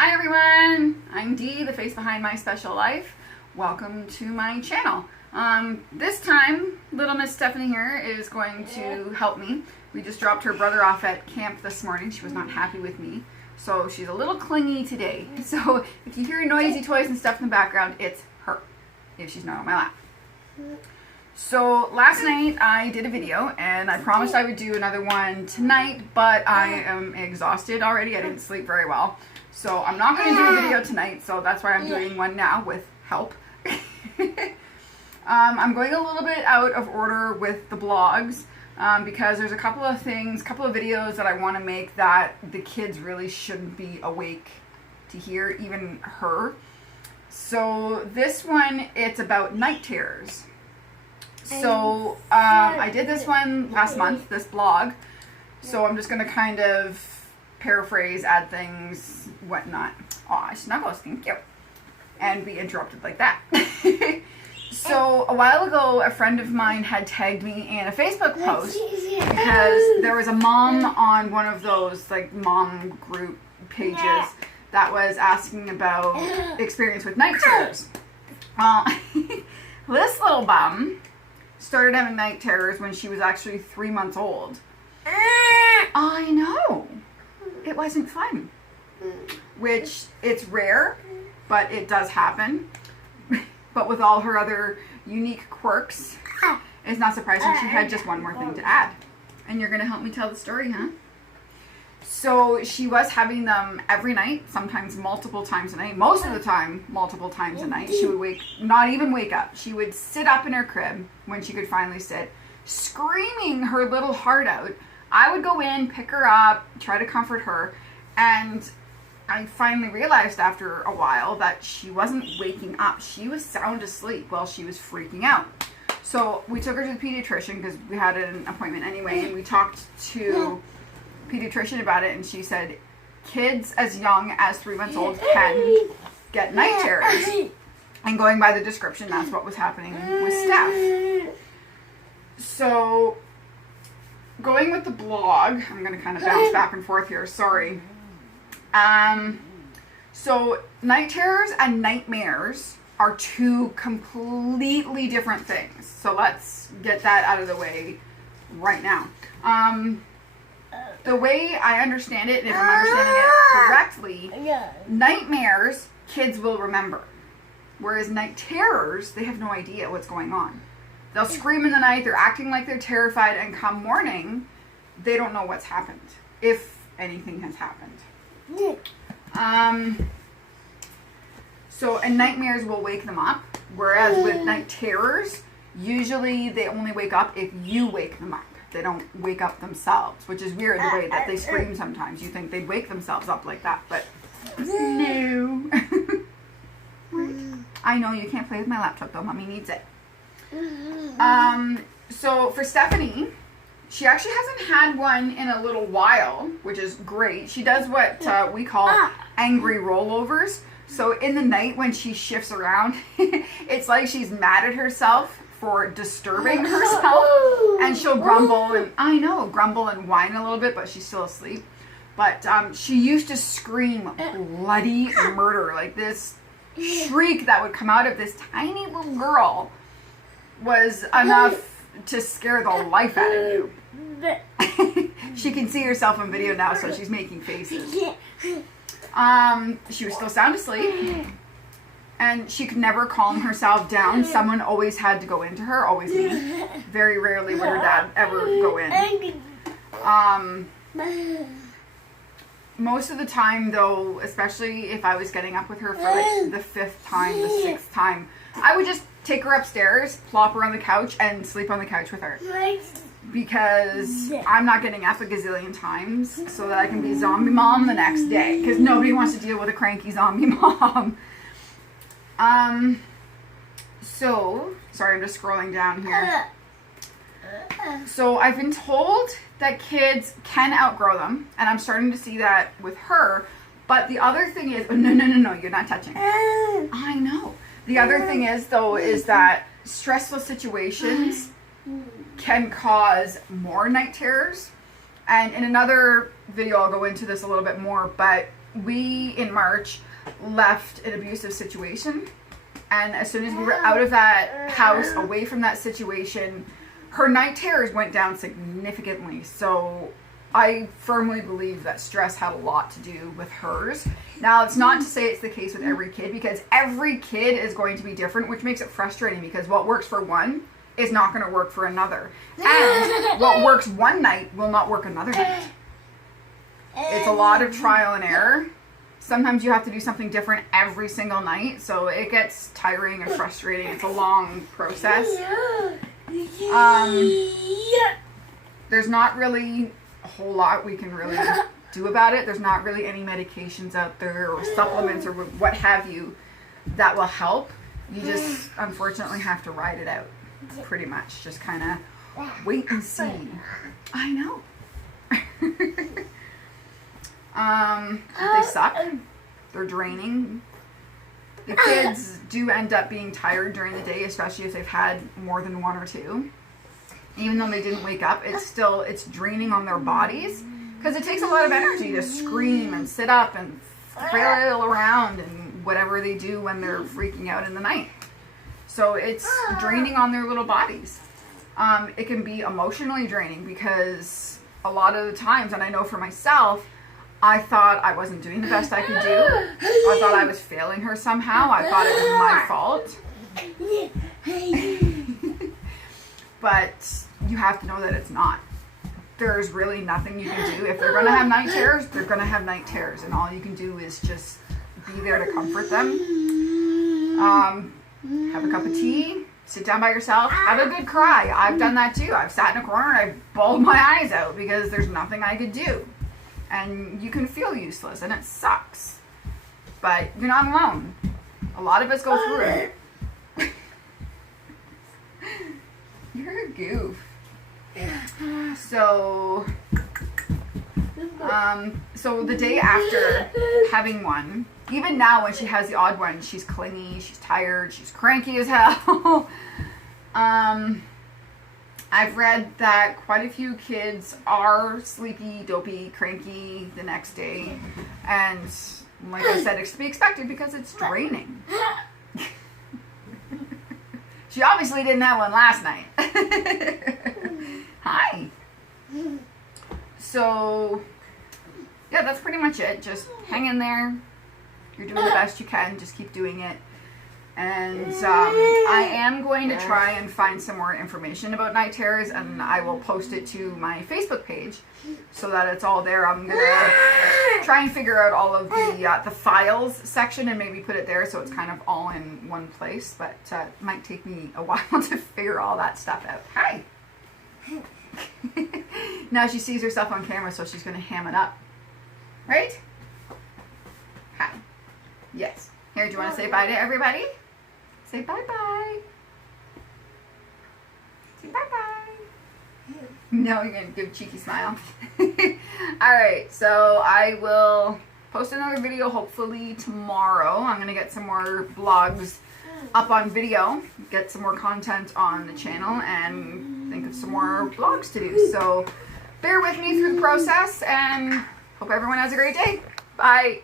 Hi everyone, I'm Dee, the face behind my special life. Welcome to my channel. This time, little Miss Stephanie here is going to help me. We just dropped her brother off at camp this morning. She was not happy with me, so she's a little clingy today. So if you hear noisy toys and stuff in the background, it's her, if she's not on my lap. So last night I did a video and I promised I would do another one tonight, but I am exhausted already. I didn't sleep very well. So I'm not going to do a video tonight, so that's why I'm doing one now with help. I'm going a little bit out of order with the vlogs because there's a couple of videos that I want to make that the kids really shouldn't be awake to hear, even her. So this one, it's about night terrors. So I did this one last month, this vlog. So I'm just going to kind of paraphrase, add things, whatnot. Aw, Snuggles, thank you. And be interrupted like that. So a while ago, a friend of mine had tagged me in a Facebook post because there was a mom on one of those like mom group pages that was asking about experience with night terrors. Well, this little bum started having night terrors when she was actually 3 months old. I know. It wasn't fun. Which, it's rare, but it does happen. But with all her other unique quirks, it's not surprising she had just one more thing to add. And you're going to help me tell the story, huh? So she was having them every night, sometimes multiple times a night. Most of the time, multiple times a night. She would not even wake up. She would sit up in her crib when she could finally sit, screaming her little heart out. I would go in, pick her up, try to comfort her, and I finally realized after a while that she wasn't waking up. She was sound asleep while she was freaking out. So we took her to the pediatrician because we had an appointment anyway, and we talked to pediatrician about it, and she said kids as young as 3 months old can get night terrors. And going by the description, that's what was happening with Steph. So going with the blog, I'm going to kind of bounce back and forth here, sorry. So night terrors and nightmares are two completely different things. So let's get that out of the way right now. The way I understand it, and if I'm understanding it correctly, nightmares kids will remember. Whereas night terrors, they have no idea what's going on. They'll scream in the night, they're acting like they're terrified, and come morning, they don't know what's happened, if anything has happened. So, and nightmares will wake them up, whereas with night terrors, usually they only wake up if you wake them up. They don't wake up themselves, which is weird the way that they scream sometimes. You think they'd wake themselves up like that, but no. I know you can't play with my laptop though, mommy needs it. So for Stephanie, she actually hasn't had one in a little while, which is great. She does what we call angry rollovers. So in the night when she shifts around, it's like she's mad at herself for disturbing herself, and she'll grumble and grumble and whine a little bit, but she's still asleep. But she used to scream bloody murder, like this shriek that would come out of this tiny little girl was enough to scare the life out of you. She can see herself on video now, so she's making faces. She was still sound asleep, and she could never calm herself down. Someone always had to go into her, always me. Very rarely would her dad ever go in. Most of the time, though, especially if I was getting up with her for like the 5th time, the 6th time, I would just take her upstairs, plop her on the couch, and sleep on the couch with her. Because I'm not getting up a gazillion times so that I can be zombie mom the next day. Because nobody wants to deal with a cranky zombie mom. So, sorry, I'm just scrolling down here. So I've been told that kids can outgrow them, and I'm starting to see that with her. But the other thing is, no, you're not touching. I know. The other thing is, though, is that stressful situations can cause more night terrors. And in another video, I'll go into this a little bit more, but we in March left an abusive situation, and as soon as we were out of that house, away from that situation, her night terrors went down significantly. So I firmly believe that stress had a lot to do with hers. Now, it's not to say it's the case with every kid, because every kid is going to be different, which makes it frustrating, because what works for one is not going to work for another. And what works one night will not work another night. It's a lot of trial and error. Sometimes you have to do something different every single night, so it gets tiring and frustrating. It's a long process. There's not really a whole lot we can really do about it. There's not really any medications out there or supplements or what have you that will help. You just unfortunately have to ride it out, pretty much. Just kind of wait and see. I know. They suck. They're draining. The kids do end up being tired during the day, especially if they've had more than one or two. Even though they didn't wake up, it's draining on their bodies, because it takes a lot of energy to scream and sit up and flail around and whatever they do when they're freaking out in the night. So it's draining on their little bodies. It can be emotionally draining, because a lot of the times, and I know for myself, I thought I wasn't doing the best I could do. I thought I was failing her somehow. I thought it was my fault. But you have to know that it's not. There's really nothing you can do. If they're going to have night terrors, they're going to have night terrors. And all you can do is just be there to comfort them. Have a cup of tea. Sit down by yourself. Have a good cry. I've done that too. I've sat in a corner and I've bawled my eyes out because there's nothing I could do. And you can feel useless, and it sucks. But you're not alone. A lot of us go through it. You're a goof. So the day after having one, even now when she has the odd one, she's clingy, she's tired, she's cranky as hell. I've read that quite a few kids are sleepy, dopey, cranky the next day. And like I said, it's to be expected because it's draining. She obviously didn't have one last night. Hi. So, yeah, that's pretty much it. Just hang in there. You're doing the best you can. Just keep doing it. And I am going to try and find some more information about night terrors, and I will post it to my Facebook page so that it's all there. I'm going to try and figure out all of the files section and maybe put it there so it's kind of all in one place, but it might take me a while to figure all that stuff out. Hi! Now she sees herself on camera, so she's going to ham it up. Right? Hi. Yes. Here, do you want to say bye to everybody? Say bye-bye. Say bye-bye. No, you're going to give a cheeky smile. Alright, so I will post another video hopefully tomorrow. I'm going to get some more vlogs up on video, get some more content on the channel, and think of some more vlogs to do. So bear with me through the process, and hope everyone has a great day. Bye.